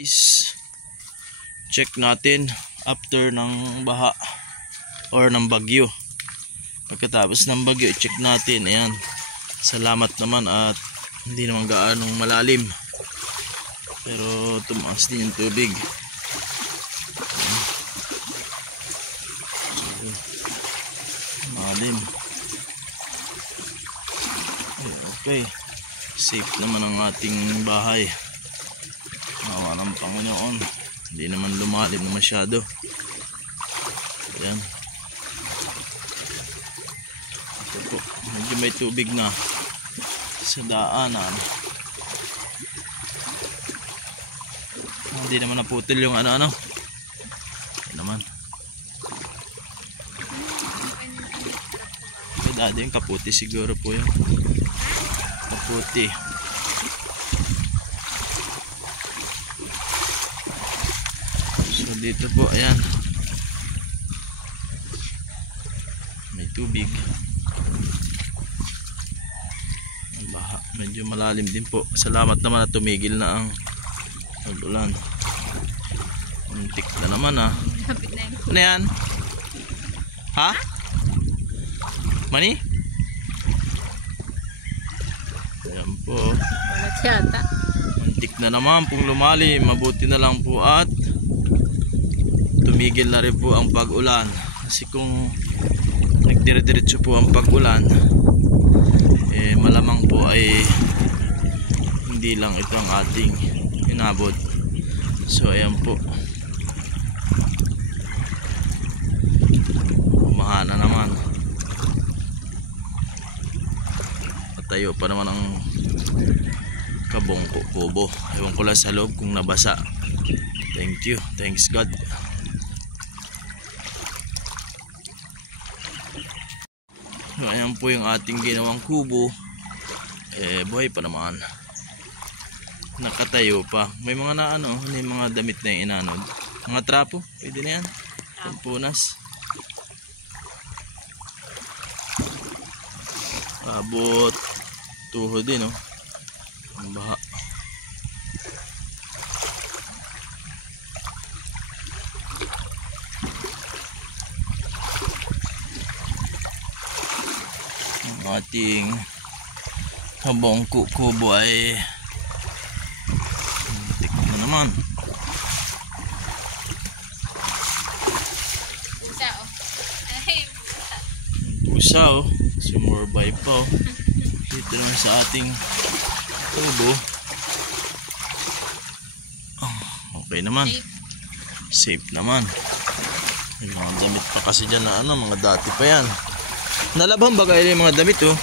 Guys, check natin after ng baha or ng bagyo. Pagkatapos ng bagyo, i-check natin. Ayan, salamat naman at hindi naman gaanong malalim, pero tumaas din yung tubig. Malalim. Okay, safe naman ang ating bahay. Awa ng Panginoon, hindi naman lumalim na masyado. Ayan. Ito po, medyo may tubig na sa daanan. Hindi naman naputol yung ano-ano. Ito naman. Ito dati yung kaputi siguro po yun. Kaputi. So dito po, ayan. May tubig. Baha. Medyo malalim din po. Salamat naman at tumigil na ang ulan. Untik na naman ah. Ano yan? Ha? Mani? Ayan po. Untik na naman pong lumalim. Mabuti na lang po at tumigil na rin po ang pag-ulan. Kasi kung nagdire-diretso po ang pag-ulan, eh malamang po ay hindi lang ito ang ating inabot. So ayan po, umahana naman, patayo pa naman ang kabong kubo. Ewan ko lang sa loob kung nabasa. Thank you, thanks God. So ayan po yung ating ginawang kubo. Eh buhay pa naman, nakatayo pa. May mga ano yung mga damit na yung inanod, mga trapo, pwede na yan, pampunas. Abot tuhod din oh, ang baha. Ang ating habang kubo ay naman. Pusa oh. Sumurbay pa oh. Dito naman sa ating tubo. Okay naman. Safe naman. May mga damit pa kasi dyan na ano, mga dati pa yan. Nalaban ba kayo yung mga damit oh?